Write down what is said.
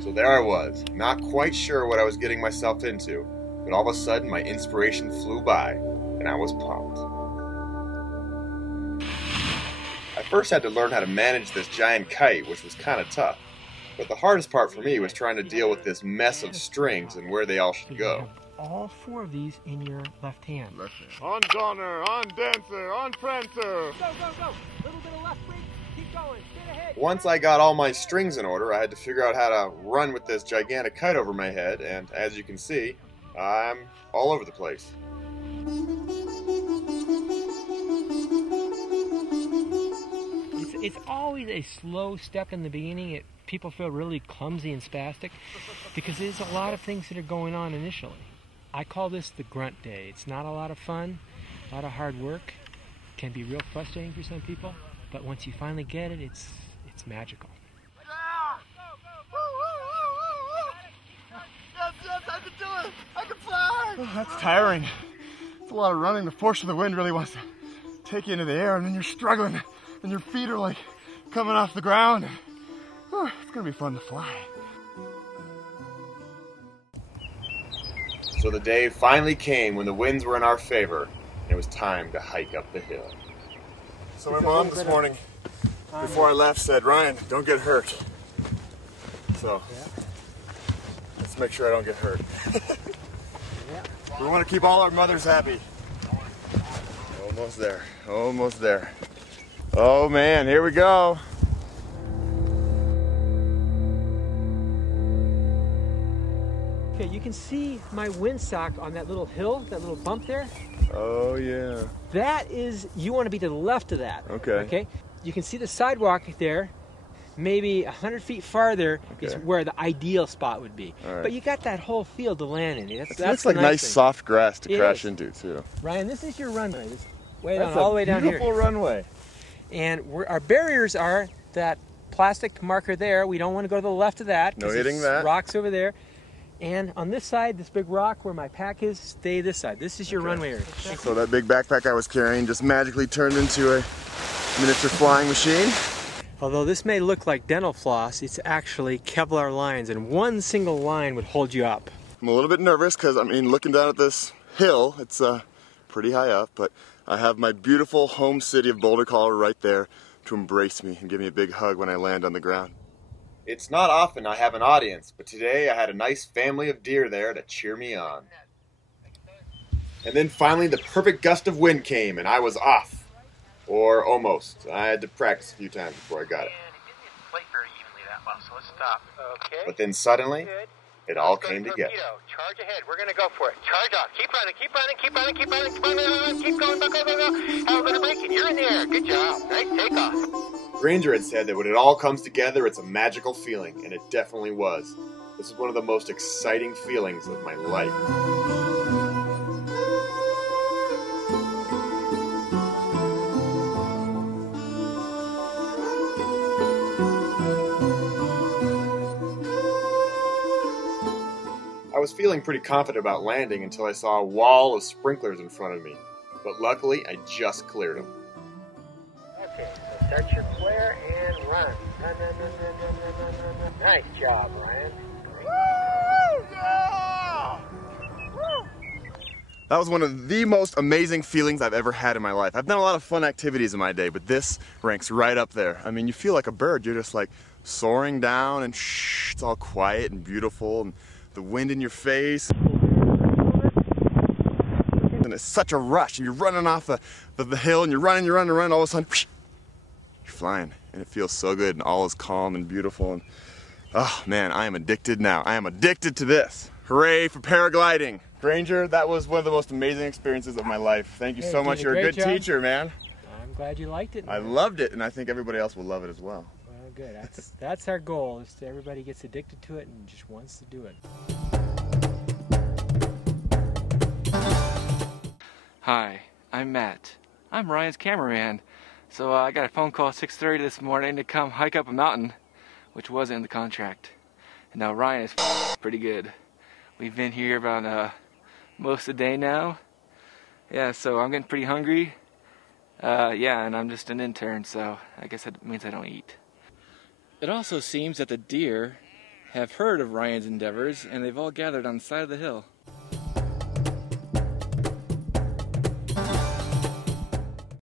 So there I was, not quite sure what I was getting myself into, but all of a sudden my inspiration flew by, and I was pumped. I first had to learn how to manage this giant kite, which was kind of tough. But the hardest part for me was trying to deal with this mess of strings and where they all should go. All 4 of these in your left hand. On Donner, on Dancer, on Prancer. Go, go, go. Little bit of left brake. Keep going. Get ahead. Once I got all my strings in order, I had to figure out how to run with this gigantic kite over my head, and as you can see, I'm all over the place. It's always a slow step in the beginning. People feel really clumsy and spastic because there's a lot of things that are going on initially. I call this the grunt day. It's not a lot of fun, a lot of hard work. It can be real frustrating for some people, but once you finally get it, it's magical. Yes, I can do it! I can fly! Oh, that's tiring. It's a lot of running. The force of the wind really wants to take you into the air, and then you're struggling, and your feet are like coming off the ground. Oh, it's gonna be fun to fly. So the day finally came when the winds were in our favor, and it was time to hike up the hill. So my mom this morning, before I left, said, "Ryan, don't get hurt." So let's make sure I don't get hurt. We want to keep all our mothers happy. Almost there, almost there. Oh man, here we go. Okay, you can see my windsock on that little hill, that little bump there. Oh yeah. That is, you want to be to the left of that. Okay. Okay. You can see the sidewalk there. Maybe 100 feet farther is where the ideal spot would be. Right. But you got that whole field to land in. It looks like nice soft grass to crash into too. Ryan, this is your runway. This way That's down, all the way down here. Beautiful runway. And our barriers are that plastic marker there. We don't want to go to the left of that. No hitting that. Rocks over there. And on this side, this big rock where my pack is, stay this side. This is your runway area. So that big backpack I was carrying just magically turned into a miniature flying machine. Although this may look like dental floss, it's actually Kevlar lines, and one single line would hold you up. I'm a little bit nervous because, I mean, looking down at this hill, it's pretty high up, but I have my beautiful home city of Boulder, Colorado right there to embrace me and give me a big hug when I land on the ground. It's not often I have an audience, but today I had a nice family of deer there to cheer me on. And then finally the perfect gust of wind came and I was off. Or almost. I had to practice a few times before I got it. Play very evenly that well, so let's stop. Okay. But then suddenly, it all came together. Charge ahead. We're going to go for it. Charge off. Keep running, keep running, keep running, keep running, keep running, keep going, go, go, go, go. How we're going to break it. You're in the air. Good job. Nice takeoff. Ranger had said that when it all comes together, it's a magical feeling, and it definitely was. This is one of the most exciting feelings of my life. I was feeling pretty confident about landing until I saw a wall of sprinklers in front of me, but luckily I just cleared them. Okay, so start your flare and run. Run, run, run, run, run, run, run, run. Nice job, Ryan. Woo! Yeah! Woo! That was one of the most amazing feelings I've ever had in my life. I've done a lot of fun activities in my day, but this ranks right up there. I mean, you feel like a bird. You're just like soaring down and shh, it's all quiet and beautiful and the wind in your face. And it's such a rush and you're running off the hill and you're running, all of a sudden whoosh, you're flying and it feels so good and all is calm and beautiful and oh man, I am addicted now. I am addicted to this. Hooray for paragliding. Ranger, that was one of the most amazing experiences of my life. Thank you so much. You're a good teacher, man. I'm glad you liked it. I loved it and I think everybody else will love it as well. Well, good. That's our goal, is that everybody gets addicted to it and just wants to do it. Hi, I'm Matt. I'm Ryan's cameraman. So I got a phone call at 6:30 this morning to come hike up a mountain, which wasn't in the contract. And now Ryan is pretty good. We've been here about most of the day now. Yeah, so I'm getting pretty hungry. Yeah, and I'm just an intern, so I guess that means I don't eat. It also seems that the deer have heard of Ryan's endeavors, and they've all gathered on the side of the hill.